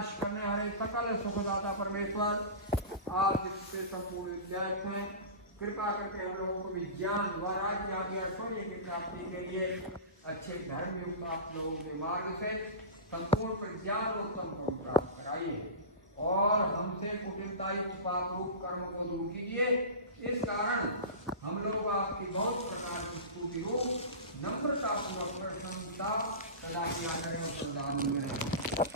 विनाश करने वाले सकल सुखदाता परमेश्वर आप जिससे संपूर्ण विद्यार्थ हैं, कृपा करके हम लोगों को भी ज्ञान व राज्य आदि ऐश्वर्य की प्राप्ति के लिए अच्छे धर्म युक्त आप लोगों के मार्ग से संपूर्ण प्रज्ञान और उत्तम प्राप्त कराइए और हमसे कुटिलताई पाप रूप कर्म को दूर कीजिए। इस कारण हम लोग आपकी बहुत प्रकार की स्तुति रूप नम्रता पूर्वक प्रसन्नता सदा किया करें और प्रदान करें।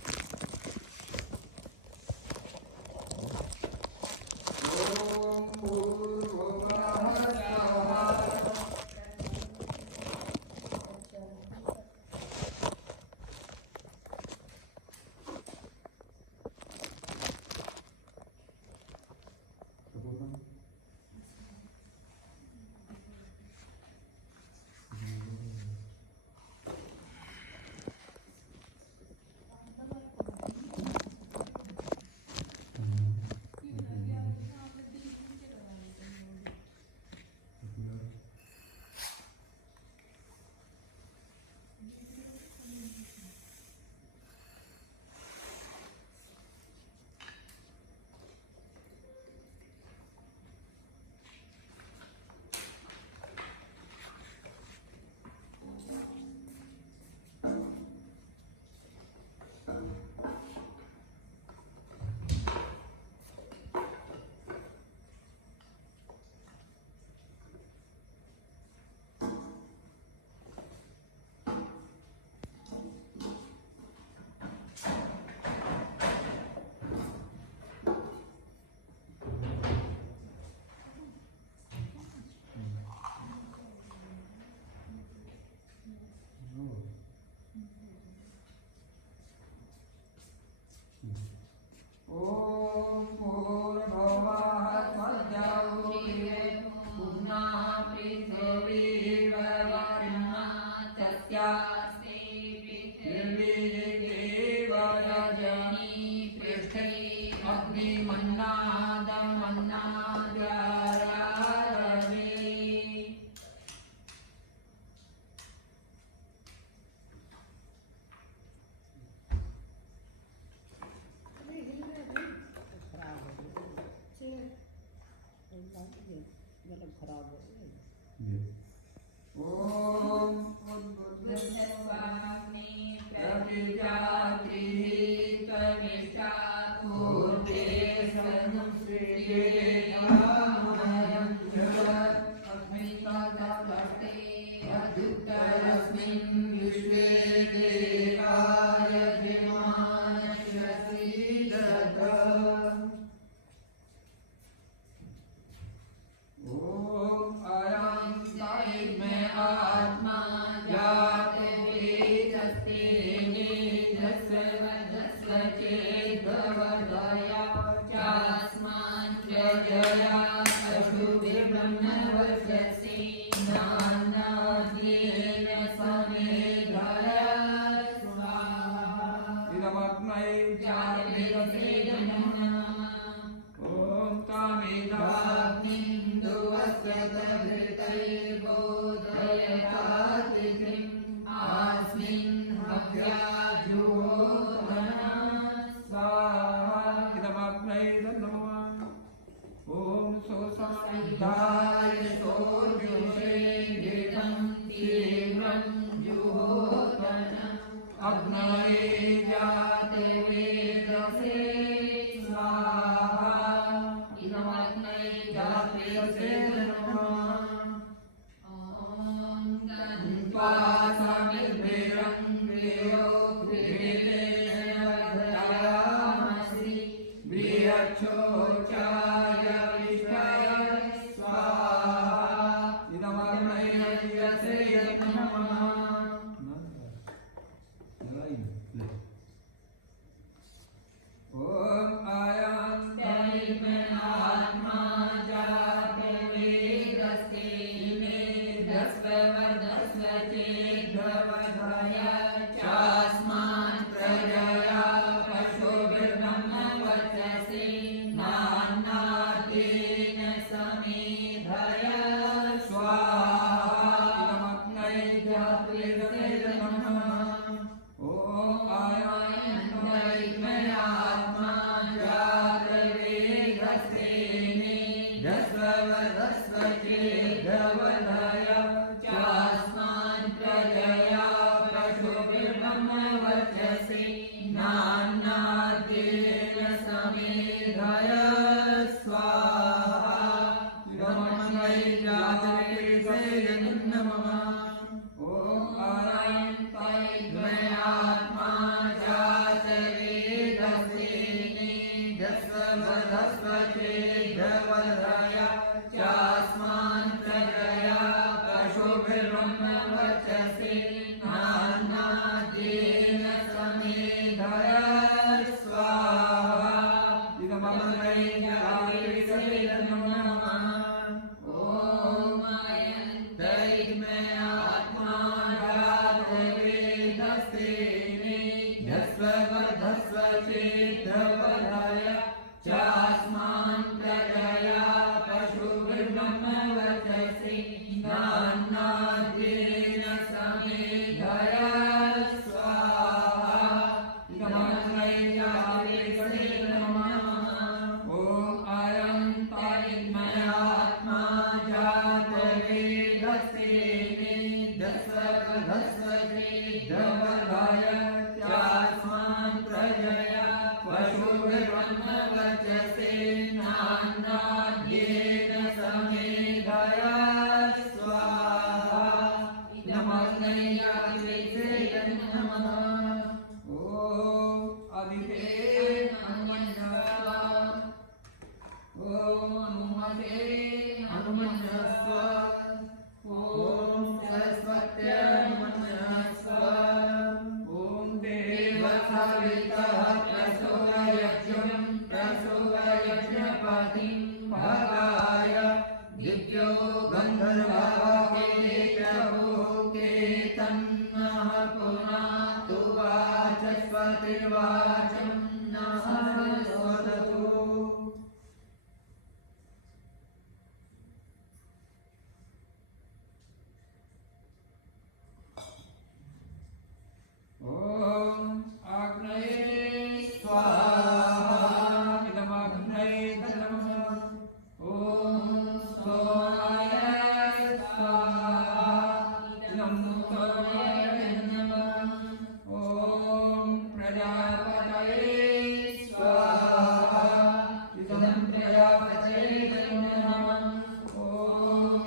Om Ayam धस्वचेद्धवधाय चास्मान् प्रजया पशुभिर्ब्रह्मवर्चसे नान्नाद्येन समेधय स्वाहा इदमग्ने ज्ञायते नमः ॐ अयन्तैर्मे आत्मा जातो वेदस्तेने धस्वचेद्धवधाय चास्मान् प्रजया पशुभिर्ब्रह्मवर्चसे नान्नाद्येन समेधय स्वाहा इदमग्ने ज्ञायते नमः ॐ अयन्तैर्मे आत्मा जातो वेदस्तेने धस्वचेद्धवधाय चास्मान् प्रजया पशुभिर्ब्रह्मवर्चसे नान्नाद्येन समेधय स्वाहा इदमग्ने ज्ञायते नमः ॐ अदिते हनुमन्स्व ॐ हनुमते हनुमन्स्व ॐ सरस्वत्यै नमस्व ॐ देवसवितः प्रसोयज्ञपतिं भगाय दिव्यो गन्धर्वाकेतभूके तन्नः पुनातु वाचस्पतिर्वाचं नः वदतु ॐ आग्नेये स्वाहा इदमग्ने नमः ॐ सोमाय स्वाहा इदं सोमाय नमः ॐ प्रजापतये स्वाहा इदं प्रजापतये नमः ॐ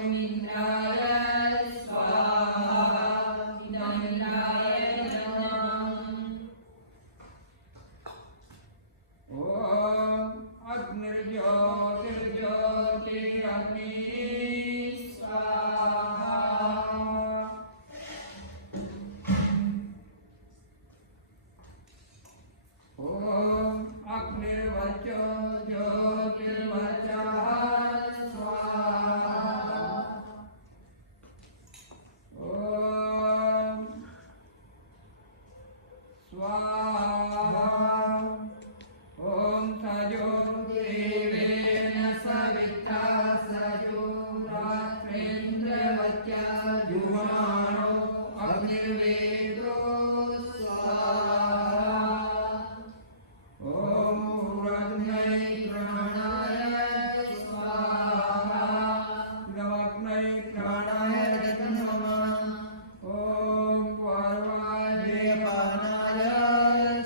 इन्द्राय स्वाहा इदं इन्द्राय ॐ अग्निर्ज्योतिर्ज्योतिरग्नि स्वाहा ॐ अग्निर्वर्चो ज्योतिर्वर्चः स्वाहा ॐ स्वाहा ॐ सजो देवेन सविता सजो रात्रेन्द्रवत्या जुहानो अग्निर्वेदो स्वाहा ॐ अग्नै प्राणाय स्वाहा नमग्नै प्राणाय नमः ॐ पर्वाय पानाय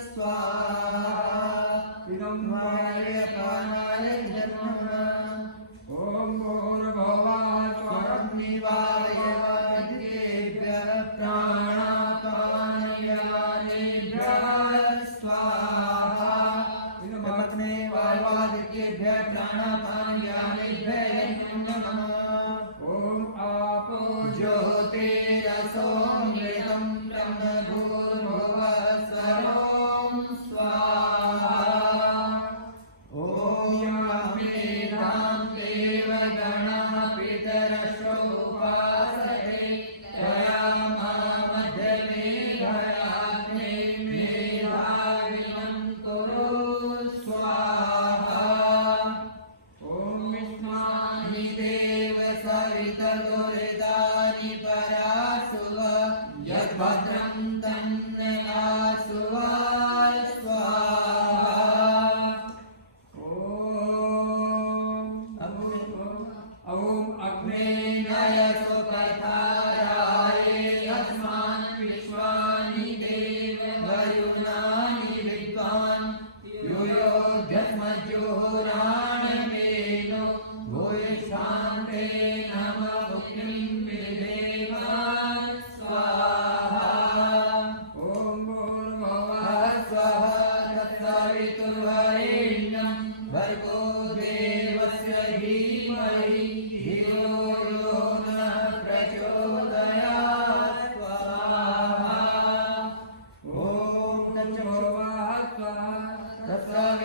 स्वाहा इदं वायपानाय नमः ॐ भूर्भुवः स्वरग्निवायवद्येभ्यः प्राणापानयानेभ्यः स्वाहा इदमग्ने वायवादित्येभ्यः प्राणापानयानेभ्यः नमः ॐ आपो ज्योतिरसोऽमृतं ब्रह्मभूर्भुवः स्वरों स्वाहा ॐ यमेधां देवगणापितरशोपासते दयामा मध्यमेधयाग्ने मेधाविनं कुरु स्वाहा ॐ विष्माहि देव सवितदुरितानि परासुव यद्भद्रं तन्नयासुव स्वाहा ॐ अग्ने नयसो कथाराय यस्मान् विश्वानि देव वरुणानि विद्वान् योयोध्यस्मज्योराणमेनो भूयिष्ठान्ते नमः भुक्तिं विदेव स्वाहा ॐ भूर्भुवः स्वः तत्सवितुर्वरेण्यं भर्गो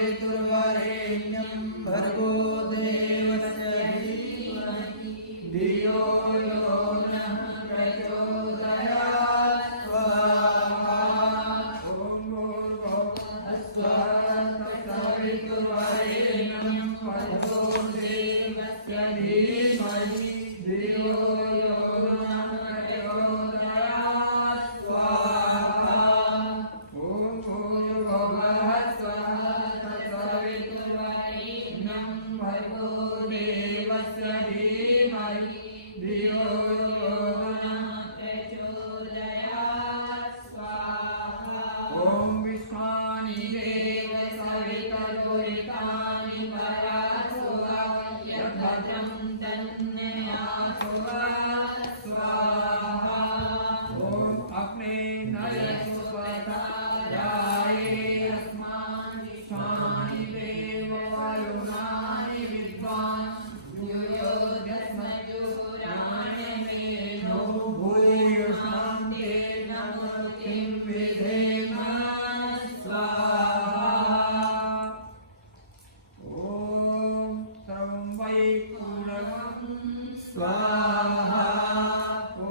सवितुर्वरेण्यं भर्गो देवस्य धीमहि धियो यो नः प्रचोदयात् स्वाहा ॐ भूर्भुवः स्वः सवितुर्वरेण्यं भर्गो देवस्य धीमहि धियो यो नः प्रचोदयात् स्वाहा ॐ भूर्भुवः स्वः सवितुर्वरेण्यं भर्गो देवस्य धीमहि धियो यो नः प्रचोदयात् स्वाहा ॐ विश्वानि देव सवितर्दुरितानि परासुवा यद्भद्रं तन्नयासुवा स्वाहा ॐ अग्ने नयसुपथाराये अस्मानि स्वानि देव वायुनानि विद्वान् यूयोऽस्मजुराणि मेनो भूयसां ते नमोऽतिं विधेम स्वाहा ॐ सर्वं वै पूर्णं स्वाहा ॐ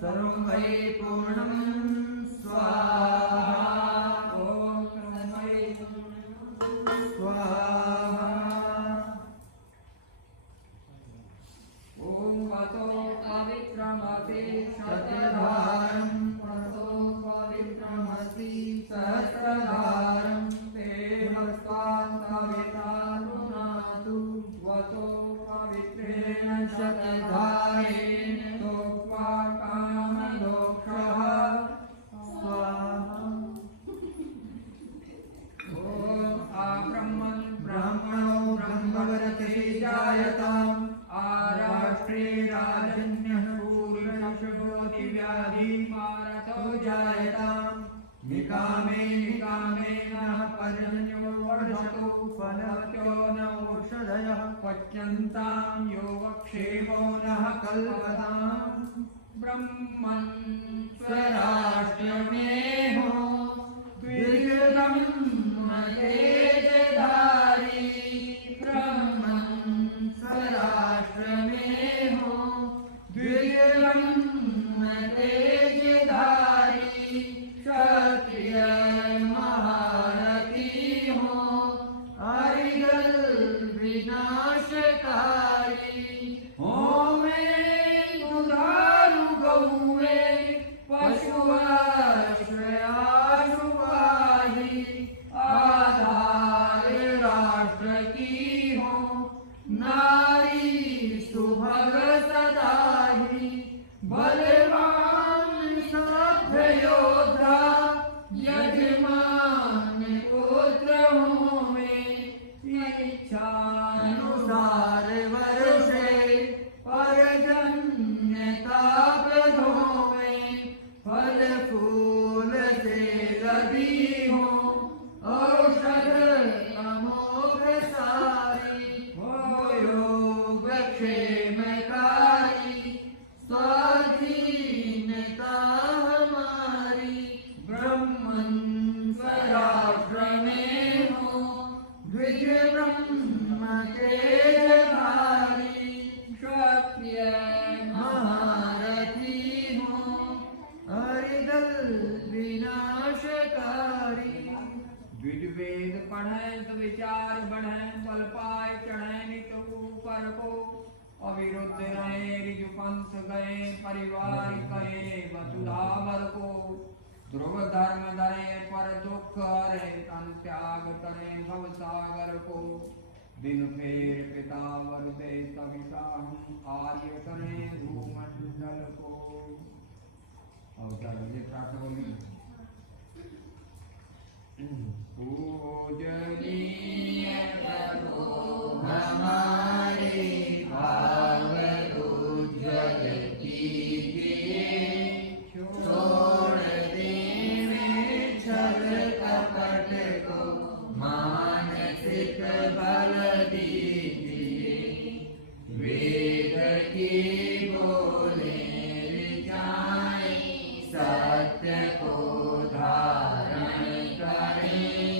सर्वं वै पूर्णं स्वाहा ॐ सर्वं वै स्वाहा ॐ वसो पवित्रमसि शतधारं वसो पवित्रमसि सहस्रधारं देवस्त्वां सविता गृह्णातु वसो पवित्रेण शतधारेण सोक्त्वा कामदोक्षः स्वाहा ॐ आब्रह्मन् ब्रह्मणो ब्रह्मवरते जायताम् आराष्ट्रे राजन्यः सूर्यशोधि व्याधि मारतो जायताम् निकामे निकामेनः पर्जन्यो वर्धतो फलवत्यो न औषधयः पच्यन्तां योगक्षेमो नः कल्पताम् ब्रह्मन् स्वराष्ट्रमेहो द्विगं तेजधारी ब्रह्मन् स्वराष्ट्रमेहो द्विगं तेजधारी क्षत्रिय महारथी हो हरिगल विनाशकारी हो में दुधारू गौवे पशुआश्रयाशुवाही आधार राष्ट्र की हो नारी सुभग सदाही बलवान सभ्य योद्धा यजमान पुत्र होवे इच्छानुसार वर्षे पर्जन्यताप धोवे फल फूल से लदी हो औषध अमोघ सारी हो योग क्षेमकारी स्वाधीनता हमारी ब्रह्मन् स्वराष्ट्र में हो द्विज ब्रह्म तेजधारी क्षत्रिय महारथी हो हरिदल विनाशकारी विद वेद पढ़ें तो विचार बढ़ें बल पाए चढ़ें नित ऊपर को अविरुद्ध रहे रिजु पंथ गए परिवार कहे वसुधावर को ध्रुव धर्म धरे पर दुख हरे तन त्याग करे भव सागर को दिन फेर पिता वर दे सविता हम आर्य करे भूमंडल को अवतार ये प्रार्थना बोली पूजनीय प्रभु हमारे भाव उज्ज्वल कीजिए छोड़ देवे छल कपट को मानसिक बल दीजिए वेद की बोले जाए सत्य को धारण करें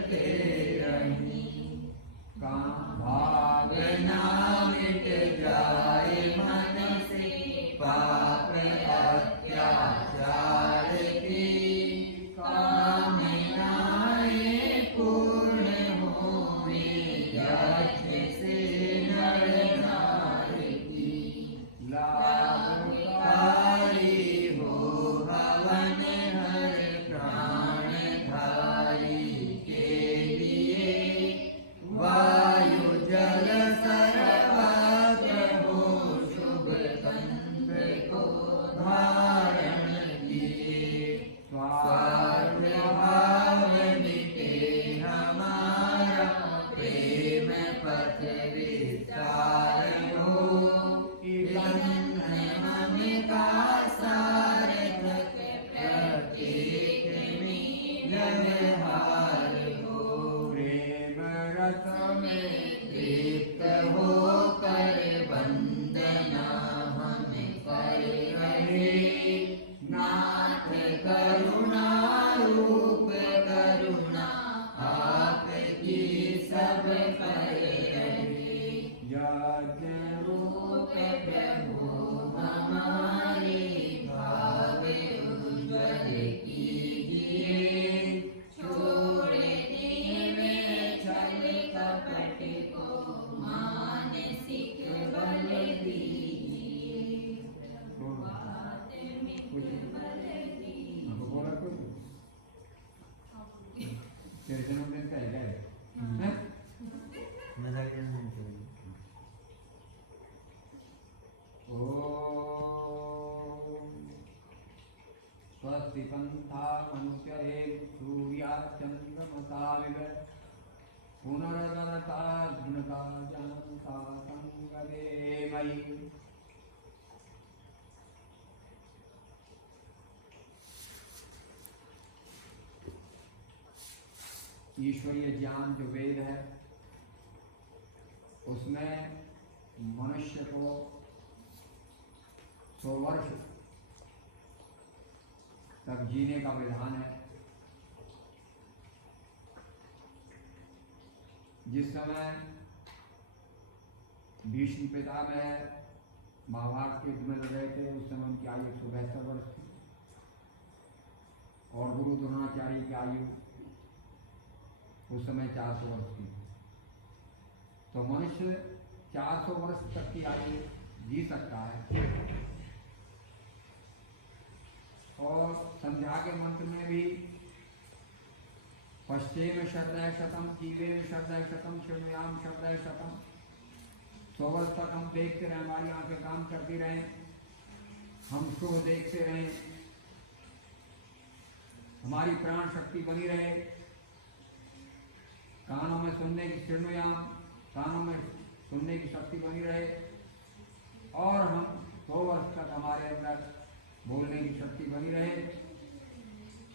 करते रही। भावना मिट जाए मन से पाप अत्याचार की, कामनाएं पूर्ण होवे यज्ञ से नर नारी की। लाभकारी हो हवन हर प्राणधारी के लिए, वायु जल सर्वत्र हो शुभ तंत्र को धारण किए। स्वार्थ भाव मिटे हमारा प्रेम पथ विस्तार हो, ममिका सार्थक प्रत्येक व्यवहार हो। प्रेम रस में तृप्त होकर वंदना हम कर रहे, नाथ करुणा रूप करुणा आपकी सब पर रहे। यज्ञ रूप प्रभु हमारे भाव उज्ज्वल कीजिए, छोड़ दिए छल कपट को मानसिक बल दीजिए। आत्मिक बल दीजिए। तेरे जन्मदिन का है क्या? मेरा जन्मदिन तो है। ओम स्वस्ति पंथा मनुष्यरे सूर्याचंद्रमसाविव पुनरदरता गुणता जनता संगदे मयि। ईश्वरीय ज्ञान जो वेद है उसमें मनुष्य को 100 वर्ष तक जीने का विधान है। जिस समय भीष्म पितामह महाभारत के युद्ध में लड़ रहे थे उस समय उनकी आयु 172 वर्ष थी और गुरु द्रोणाचार्य की आयु उस समय 400 वर्ष की। तो मनुष्य 400 वर्ष तक की आयु जी सकता है। और संध्या के मंत्र में भी पश्चिम शरदय शतम कीवे शरदय शतम शिवयाम शरदय शतम। 100 वर्ष तक हम देखते रहे, हमारी आंखें काम करती रहें, हम शुभ देखते रहें, हमारी प्राण शक्ति बनी रहे, कानों में सुनने की शिवयाम कानों में सुनने की शक्ति बनी रहे और हम 100 वर्ष तक हमारे अंदर बोलने की शक्ति बनी रहे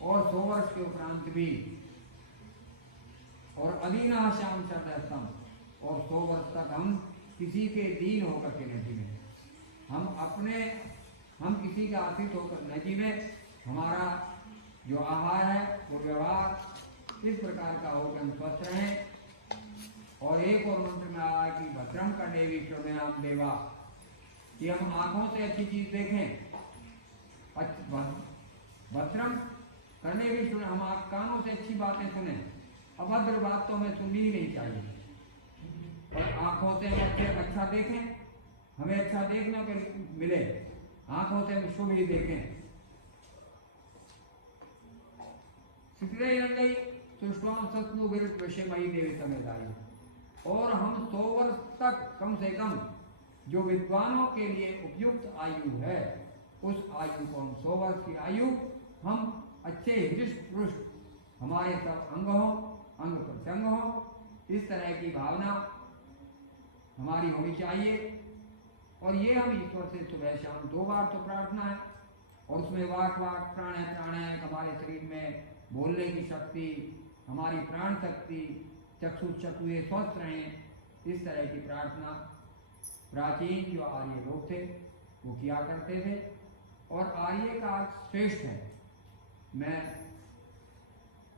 और 100 वर्ष के उपरांत भी और अदीना श्याम शरदस्तम और 100 वर्ष तक हम किसी के दीन होकर के नहीं जीवे, हम किसी के आश्रित होकर न जीवे। हमारा जो आहार है वो व्यवहार इस प्रकार का हो कि हम स्वस्थ रहें। और एक और मंत्र में आया कि भद्रम का देवी श्रवणाम देवा, कि हम आंखों से अच्छी चीज देखें, भद्रम करने भी सुने, हम कानों से अच्छी बातें सुने, अभद्र बात तो हमें सुननी ही नहीं चाहिए। और आंखों से हम अच्छा देखें, हमें अच्छा देखने को मिले, आंखों से हम शुभ ही देखें। और हम 100 वर्ष तक कम से कम जो विद्वानों के लिए उपयुक्त आयु है उस आयु को हम 100 वर्ष की आयु हम अच्छे हृष्ट पुरुष, हमारे सब अंग हो, अंग प्रत्यंग हो, इस तरह की भावना हमारी होनी चाहिए। और ये हम ईश्वर से सुबह शाम 2 बार तो प्रार्थना है और उसमें वाक प्राण है हमारे शरीर में बोलने की शक्ति, हमारी प्राण शक्ति, चक्षु चक्षुए स्वस्थ रहें, इस तरह की प्रार्थना प्राचीन जो आर्य लोग थे वो किया करते थे। और आर्य का श्रेष्ठ है। मैं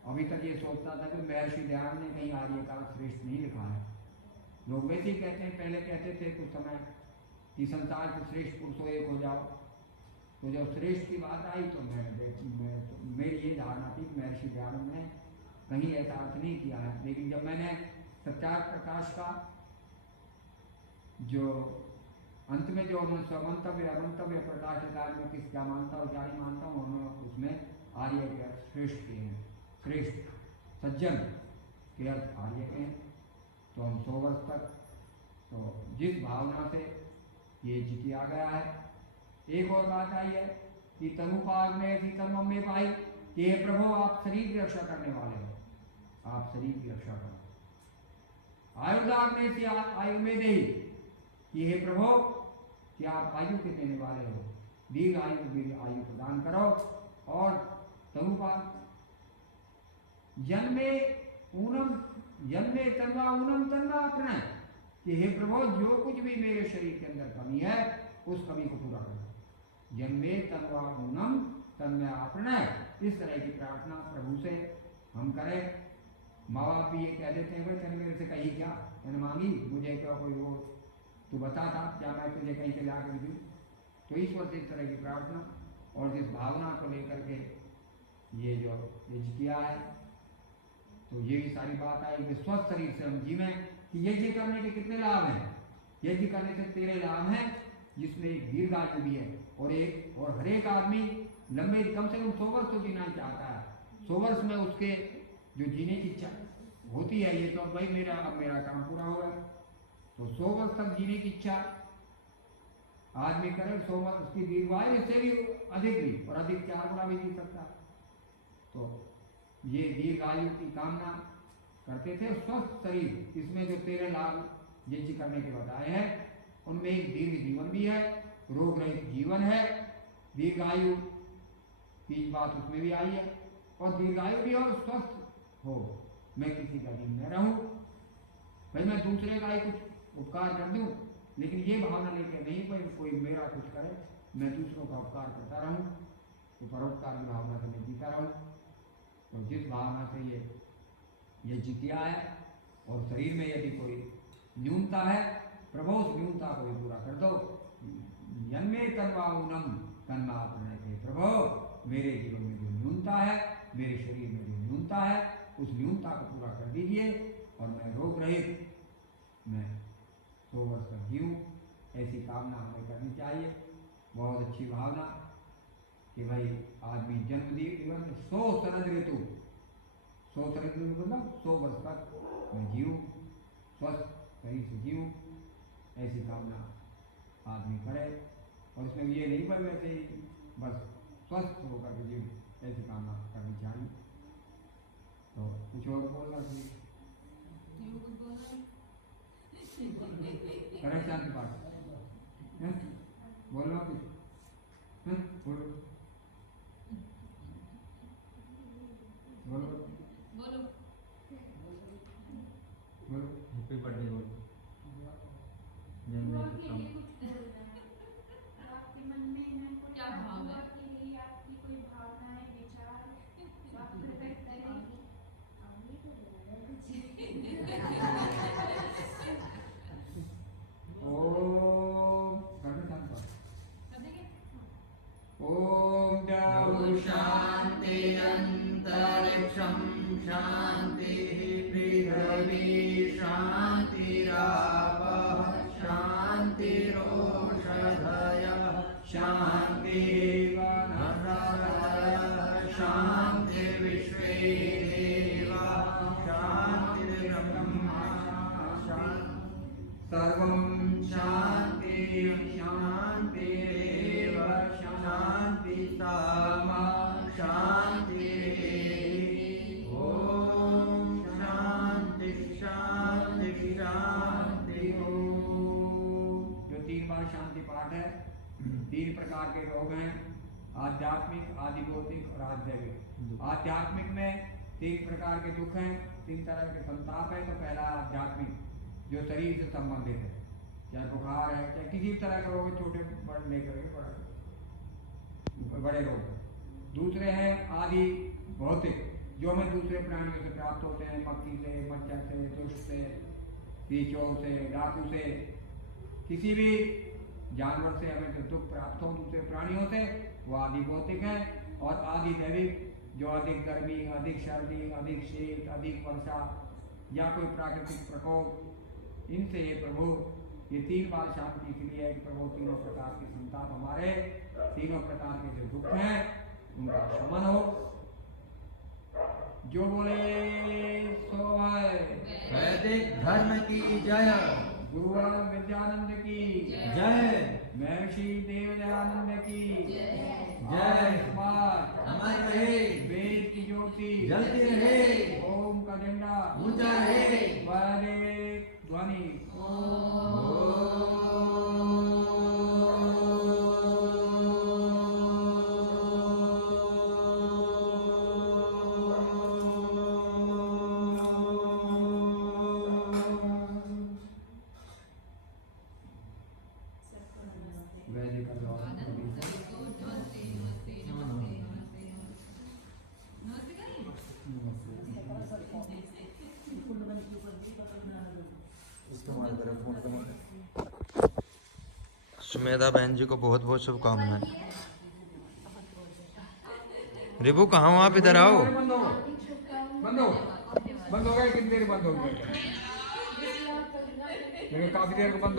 अभी तक ये सोचता था कि महर्षि दयानंद ने कहीं आर्य का श्रेष्ठ नहीं लिखा है। लोग वैसे ही कहते हैं, पहले कहते थे कुछ समय कि संसार के श्रेष्ठ पुरुषों एक हो जाओ। तो जब श्रेष्ठ की बात आई तो मेरी ये धारणा थी कि महर्षि दयानंद ने कहीं ऐसा अर्थ नहीं किया है। लेकिन जब मैंने सत्यार्थ प्रकाश का जो अंत में जो स्वमंतव्य अमंतव्य प्रकाश काल में किस क्या मानता हूँ क्या नहीं मानता हूँ, उन्होंने उसमें आर्य के अर्थ श्रेष्ठ के हैं, श्रेष्ठ सज्जन के अर्थ आर्य के हैं। तो हम 100 वर्ष तक तो जिस भावना से ये जितिया गया है। एक और बात आई है कि तनुपाग में ऐसी तनुम में पाई कि हे प्रभु आप शरीर की रक्षा करने वाले हो, आप शरीर की रक्षा करो। आयुर्दाग में से आयु में दे कि हे प्रभु कि आप आयु के देने वाले हो, दीर्घ आयु प्रदान करो। और तनुपाग जन्मे तन्वा ऊनम तन्वा अपना कि हे प्रभु जो कुछ भी मेरे शरीर के अंदर कमी है उस कमी को पूरा करो। जन्मे तन्वा ऊनम तन्वा अपना, इस तरह की प्रार्थना प्रभु से हम करें। माँ बाप भी ये कह देते हैं भाई तेने मेरे से कही क्या, मैंने मांगी मुझे क्या कोई वो तू बता था क्या मैं तुझे कहीं से ला कर दूँ। तो ईश्वर से इस तरह की प्रार्थना और जिस भावना को लेकर के ये जो किया है, तो ये भी सारी बात आई कि स्वस्थ शरीर से हम जीवें। कि यज्ञ करने के कितने लाभ हैं? यज्ञ करने से 13 लाभ हैं, जिसमें एक दीर्घ आयु भी है और हर एक आदमी लंबे कम से कम 100 वर्ष तो जीना चाहता है। 100 वर्ष में उसके जो जीने की इच्छा होती है, ये तो भाई मेरा काम पूरा होगा। तो 100 वर्ष तक जीने की इच्छा आदमी करे, 100 वर्ष की दीर्घायु, इससे भी अधिक भी और अधिक 4 गुना भी जी सकता है। तो ये दीर्घायु की कामना करते थे। स्वस्थ शरीर, इसमें जो 13 लाभ यज्ञ करने के बताए हैं उनमें एक दीर्घ जीवन भी है, रोग रहित जीवन है, दीर्घायु की बात उसमें भी आई है। और दीर्घायु भी और स्वस्थ हो, मैं किसी का दिन न रहूं, भाई मैं दूसरे का ही कुछ उपकार कर दूं, लेकिन ये भावना लेकर नहीं भाई कोई मेरा कुछ करे, मैं दूसरों का उपकार करता रहूं, तो परोपकार की भावना से मैं जीता रहूं। तो जिस भावना से ये जितिया है और शरीर में यदि कोई न्यूनता है, प्रभु उस न्यूनता को भी पूरा कर दो। जन्मे तन्वा ऊनम तन्वा अपने के प्रभु मेरे जीवन में जो न्यूनता है, मेरे शरीर में जो न्यूनता है, उस न्यूनता को पूरा कर दीजिए और मैं रोग रहित मैं 100 वर्ष तक जीऊँ, ऐसी कामना हमें करनी चाहिए। बहुत अच्छी भावना कि भाई आदमी जन्म जीवन 100 शरद ऋतु, 100 शरद ऋतु मतलब 100 वर्ष तक मैं जीऊँ, स्वस्थ शरीर से जीऊँ, ऐसी कामना आदमी करे। और इसमें ये नहीं पर वैसे ही बस स्वस्थ होकर के जीऊँ, ऐसी कामना करनी चाहिए। तो कुछ और बोलना चाहिए करें शांति पाठ बोलो कुछ बोलो बोलो बोलो बोलो हैप्पी बर्थडे बोलो आपके मन में है क्या भाव है के लिए आपकी कोई भावना है, विचार आप प्रकट करें। ओम द्यौ शांति अंतरिक्षं शांति पृथ्वी शांतिरापः शांतिरोषधयः शांतिः वनस्पतयः शांतिर्विश्वे देवाः शांतिर्ब्रह्मा सर्वं शांति शांतिरेव शांति सामा शांति। ओम शांति शांति शांति। जो 3 बार शांति पाठ है, 3 प्रकार के रोग हैं, आध्यात्मिक, आदिभौतिक और आध्यात्मिक। आध्यात्मिक में 3 प्रकार के दुख हैं, 3 तरह के संताप है। तो पहला आध्यात्मिक जो शरीर से संबंधित है, चाहे बुखार है चाहे किसी भी तरह का रोग है, छोटे बड़े लेकर के बड़े रोग। दूसरे हैं आदि भौतिक जो हमें दूसरे प्राणियों से प्राप्त होते हैं, पक्षी से, मच्छर से, दुष्ट से, कीचों से, डाकू से, किसी भी जानवर से हमें जो दुख प्राप्त हो दूसरे प्राणियों से, वो आदि भौतिक है। और आदि दैविक, जो अधिक गर्मी, अधिक सर्दी, अधिक शीत, अधिक वर्षा या कोई प्राकृतिक प्रकोप, इनसे ये प्रभु ये 3 बार शांति इसलिए है कि प्रभु तीनों प्रकार के संताप हमारे तीनों प्रकार के जो दुख हैं उनका शमन हो। जो बोले सो है। वैदिक धर्म की जय। गुरुवर विद्यानंद की जय। महर्षि देवदयानंद की जय। अमर रहे। वेद की ज्योति जलती रहे। ओम का झंडा ऊंचा रहे। वैदिक ध्वनि वैदिक सुमेधा बहन जी को बहुत बहुत शुभकामनाएं। रिबू कहाँ हो आप? इधर आओ। बंद हो गए, कितनी देर बंद हो गए? काफी देर को बंद हो